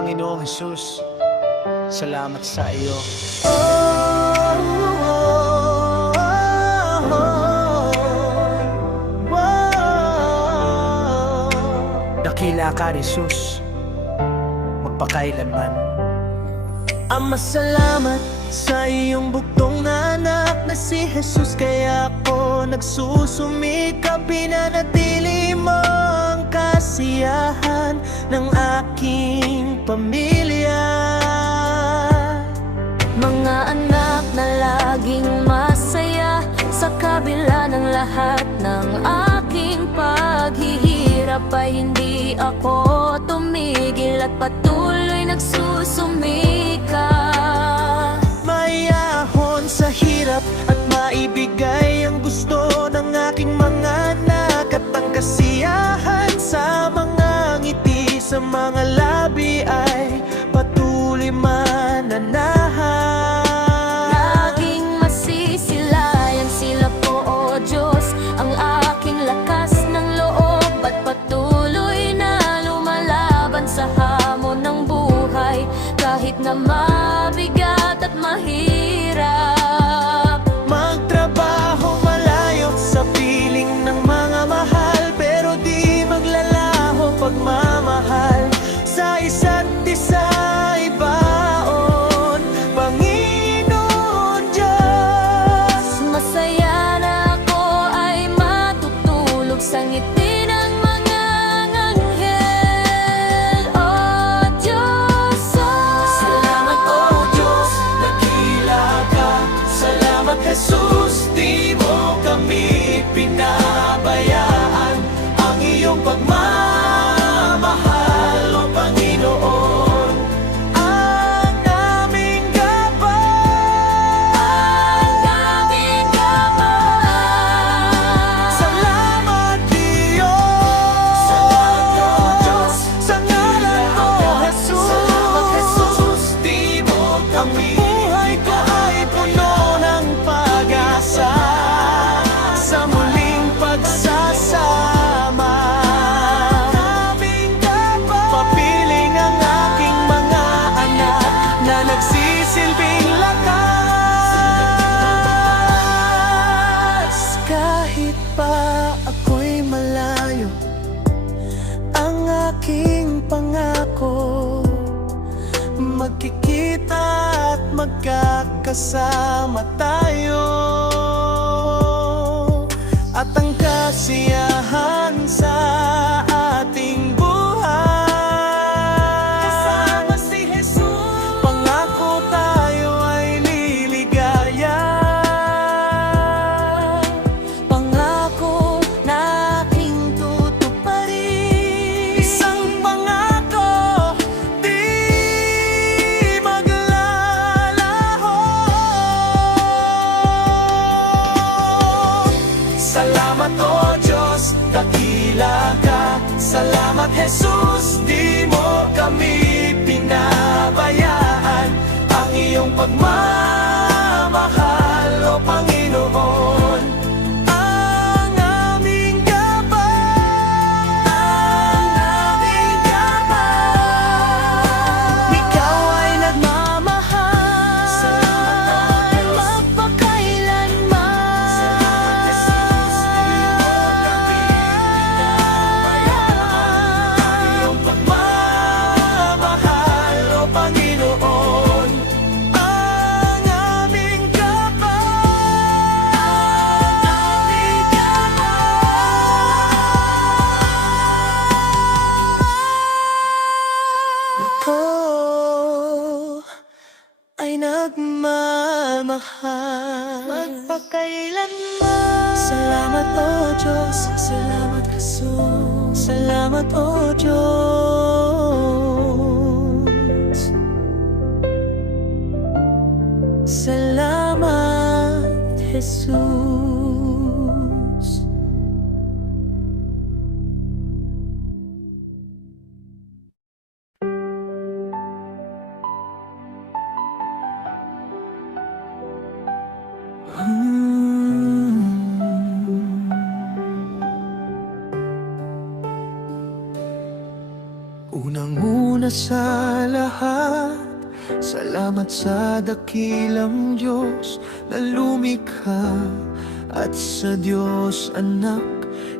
Panginoong Jesus, salamat sa iyo. Dakila ka, Jesus, magpakailanman. Ama, salamat sa iyong buktong na anak na si Jesus. Kaya ako nagsusumikap, pinanatili mo ang kasiyahan ng aking pamilya. Mga anak na laging masaya sa kabila ng lahat ng aking paghihirap, ay hindi ako tumigil at patuloy nagsusumikap. Mayahon sa hirap at maibigay ang gusto ng aking mga anak, at ang kasiyahan sa mga ngiti sa mga labi ay patuloy mananahan. Laging masisilayan sila po, O Diyos, ang aking lakas ng loob, at patuloy na lumalaban sa hamon ng buhay, kahit na mabigat at mahirap. Magtrabaho malayo sa piling ng mga mahal, pero di maglalaho pagmamahal sa isa't isa. Ibaon, Panginoon Diyos. Masaya na ako ay matutulog sa ngiti ng mga anghel, O Diyos. Salamat, O Diyos, dakila ka. Salamat, Jesus, di mo kami pinabayaan. Ang iyong pagmamahal, O Panginoon, ang aming gabay. Ang aming gabay. Salamat, Diyos. Salamat, O Diyos, sa ngalan mo, Jesus. Salamat, Jesus, di mo kami. Buhay ko ay puno ng pag-asa sa muling pagsasama. Aming gabay. Papiling ang aking mga anak na nagsisilbing lakas. Kahit pa ako'y malayo, ang aking pangako, magkikita at magkakasama tayo. At ang kasiyahan sa ating buhay, kasama si Jesus, pangako tayo ay liligaya. Pangako na aking tutuparin. Isang pangako, di maglalaho. Salamat, O Diyos, dakila ka. Salamat, Jesus, di mo kami pinabayaan. Ang iyong pagmamahal, O Panginoon, ang aming gabay. Ang aming gabay. Ikaw ay nagmamahal. Salamat, O Diyos, magpakailanman. Salamat, Jesus, di mo kami pinabayaan. Ang iyong pagmamahal, O Panginoon, ang aming gabay. Ang aming gabay. Ikaw ay nagmamahal magpakailanman. Salamat, O Diyos. Salamat, Jesus. Salamat, O Diyos. Salamat, Jesus. Unang-una una sa lahat, salamat sa dakilang Diyos na lumikha, at sa Diyos anak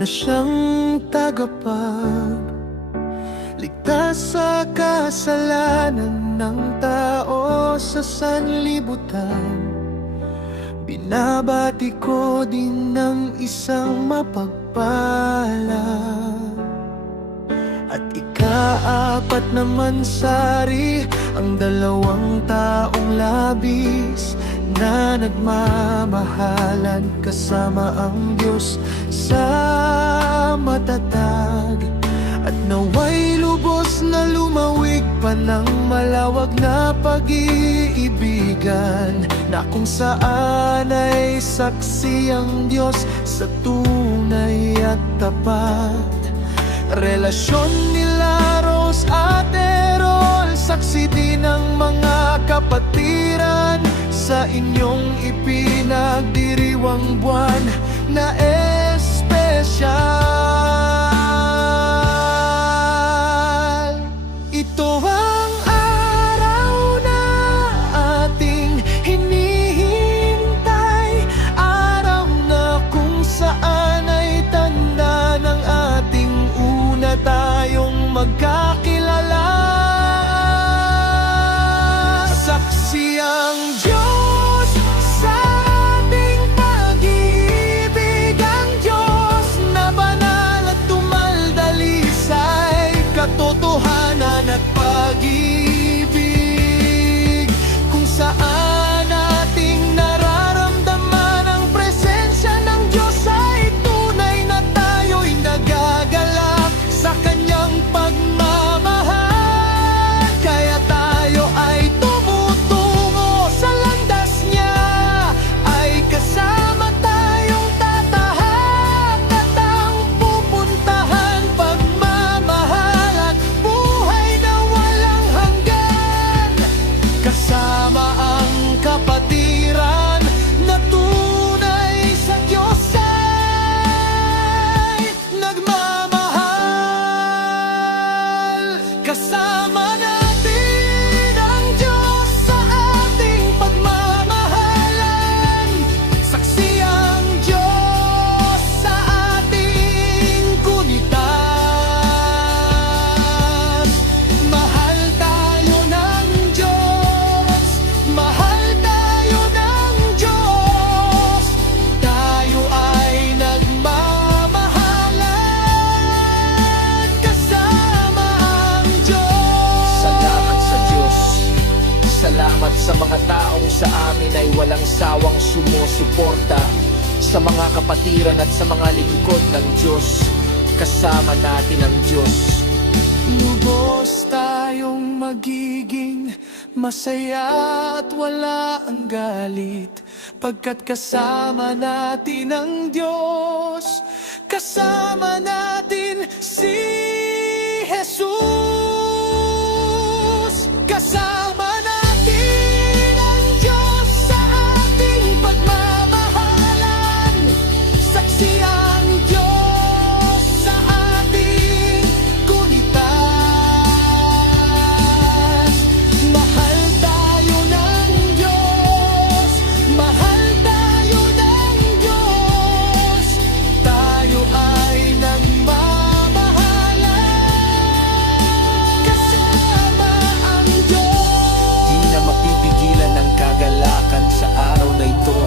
na siyang tagapag ligtas sa kasalanan ng tao sa sanlibutan. Binabati ko din ng isang mapagpala at ikaapat naman sari, ang dalawang taong labis na nagmamahalan kasama ang Diyos sa matatag. At naway lubos na lumawig pa ng malawag na pag-iibigan, na kung saan ay saksi ang Diyos sa tunay at tapat. Relasyon nila Rose at Errol, saksi din ng mga kapatiran sa inyong ipinagdiriwang buwan na espesyal. Ito ang araw na ating hinihintay, araw na kung saan ay tanda ng ating una tayong magkakilala. Saksi ang Diyos sa ating pag-ibig, ang Diyos na banal at tumaldalisay, katotohanan at pag-ibig, kung saan ating nararamdaman ang presensya ng Diyos ay tunay na tayo'y nagagalak sa Kanyang pagmamahal. Kaya tayo ay tumutungo sa landas niya, ay kasama tayong tatahak at ang pupuntahan, pagmamahal at buhay na walang hanggan. Kasama ang kapatiran na tunay sa Diyos ay nagmamahal. Kasama natin ang Diyos sa ating pagmamahalan, saksi ang Diyos sa ating gunitan. Mahal tayo ng Diyos, mahal tayo ng Diyos, tayo ay nagmamahalan, kasama ang Diyos. Salamat sa Diyos. Salamat sa mga taong sa amin ay walang sawang sumusuporta, sa mga kapatiran at sa mga lingkod ng Diyos. Kasama natin ang Diyos. Lubos tayong magiging masaya at wala ang galit, pagkat kasama natin ang Diyos, kasama natin si Jesus. Kasama natin ang Diyos sa ating pagmamahalan, saksi ang Diyos sa ating gunitan. Mahal tayo ng Diyos, mahal tayo ng Diyos, tayo ay nagmamahalan, kasama ang Diyos. Di na mapipigilan ng kagalakan sa araw na ito.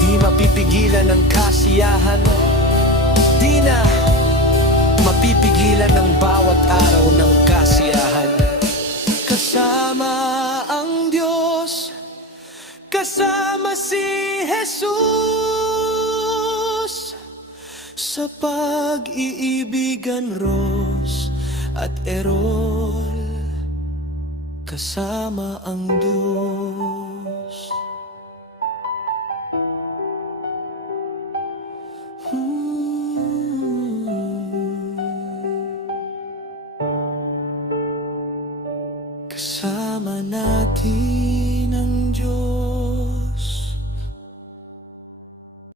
Di mapipigilan ng kasiyahan. Di na mapipigilan ng bawat araw ng kasiyahan. Kasama ang Diyos, kasama si Jesus sa pag-iibigan, Rose at Errol, kasama ang Diyos.